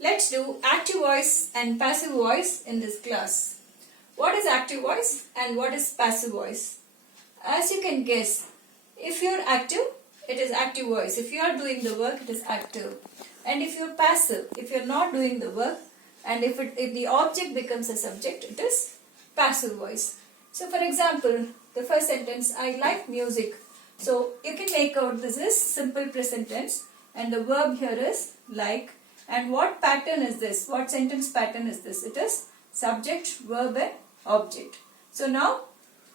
Let's do active voice and passive voice in this class. What is active voice and what is passive voice? As you can guess, if you are active, it is active voice. If you are doing the work, it is active. And if you are passive, if you are not doing the work, and if the object becomes a subject, it is passive voice. So for example, the first sentence, I like music. So you can make out this is simple present tense and the verb here is like. And what pattern is this? What sentence pattern is this? It is subject, verb and object. So now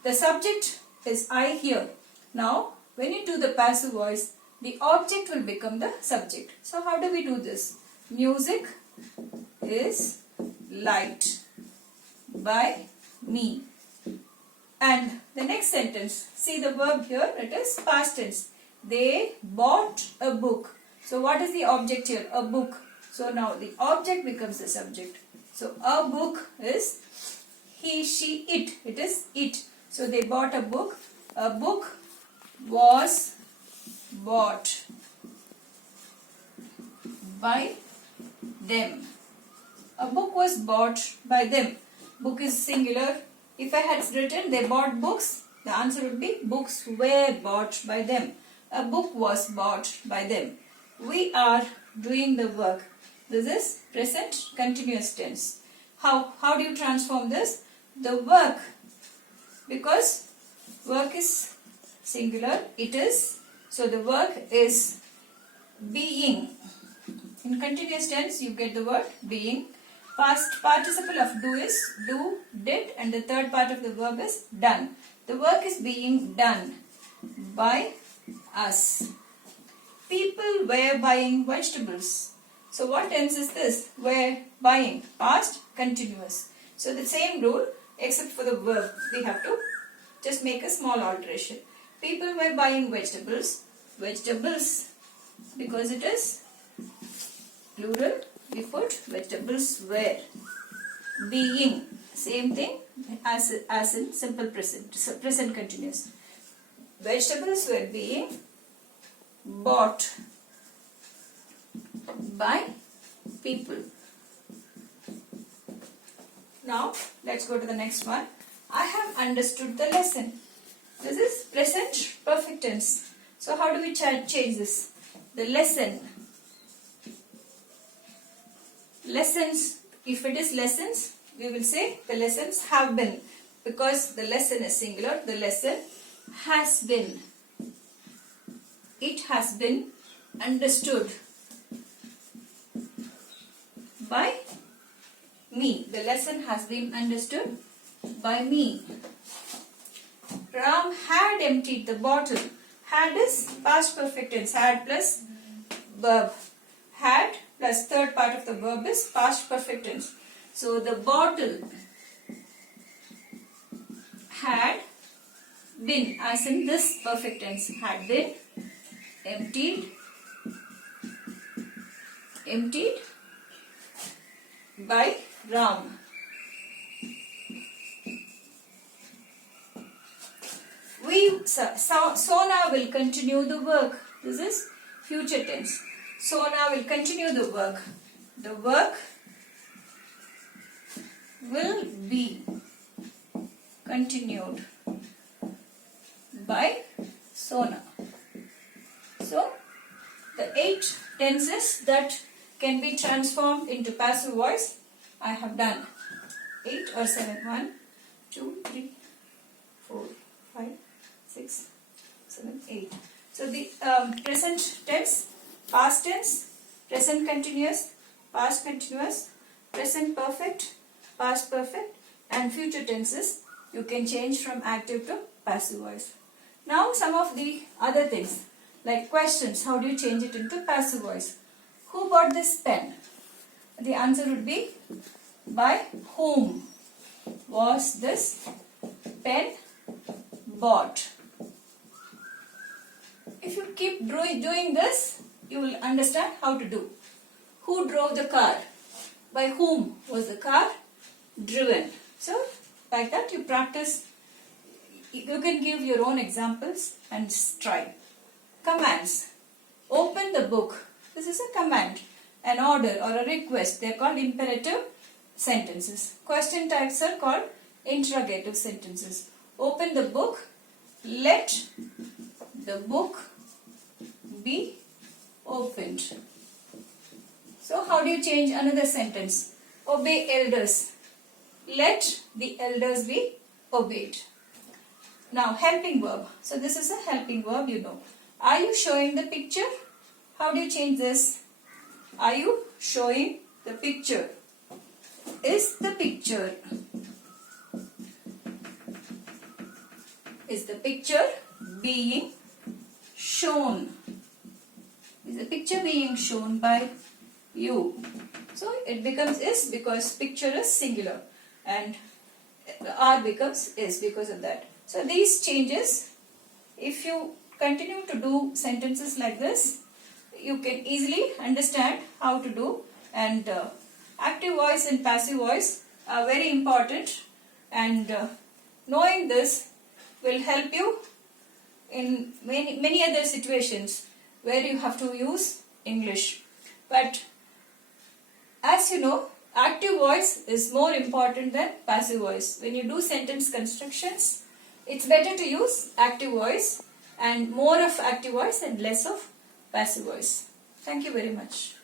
the subject is I here. Now when you do the passive voice, the object will become the subject. So how do we do this? Music is liked by me. And the next sentence, see the verb here, it is past tense. They bought a book. So what is the object here? A book. So now the object becomes the subject. So a book is he, she, it. It is it. So they bought a book. A book was bought by them. A book was bought by them. Book is singular. If I had written they bought books, the answer would be books were bought by them. A book was bought by them. We are doing the work. This is present continuous tense. How do you transform this? The work, because work is singular, it is. So the work is being. In continuous tense you get the word being. Past participle of do is do, did, and the third part of the verb is done. The work is being done by us. People were buying vegetables. So what tense is this? Were buying. Past continuous. So the same rule except for the verb. We have to just make a small alteration. People were buying vegetables. Vegetables, because it is plural, we put vegetables were. Being, same thing as in simple present, present continuous. Vegetables were being bought by people. Now let's go to the next one. I have understood the lesson. This is present perfect tense. So how do we change this? The lesson. Lessons, if it is lessons, we will say the lessons have been. Because the lesson is singular, the lesson has been. It has been understood by me. The lesson has been understood by me. Ram had emptied the bottle. Had is past perfect tense. Had plus verb. Had plus third part of the verb is past perfect tense. So the bottle had been, as in this perfect tense, had been emptied by Ram. Sona will continue the work. This is future tense. Sona will continue the work. The work will be continued by Sona. So, the 8 tenses that can be transformed into passive voice, I have done. 8 or 7. 1, 2, 3, 4, 5, 6, 7, 8. So, the present tense, past tense, present continuous, past continuous, present perfect, past perfect, and future tenses you can change from active to passive voice. Now some of the other things like questions, how do you change it into passive voice? Who bought this pen? The answer would be by whom was this pen bought? If you keep doing this, you will understand how to do. Who drove the car? By whom was the car driven? So, like that you practice. You can give your own examples and try. Commands. Open the book. This is a command. an order or a request. They are called imperative sentences. Question types are called interrogative sentences. Open the book. Let the book be opened. So how do you change another sentence? Obey elders. Let the elders be obeyed. Now helping verb. So this is a helping verb, you know. Are you showing the picture? How do you change this? Are you showing the picture? Is the picture being shown? Is the picture being shown by you? So it becomes is because picture is singular and are becomes is because of that. So these changes, if you continue to do sentences like this, you can easily understand how to do. And active voice and passive voice are very important, and knowing this will help you in many other situations where you have to use English. But as you know, active voice is more important than passive voice. When you do sentence constructions, it's better to use active voice and more of active voice and less of passive voice. Thank you very much.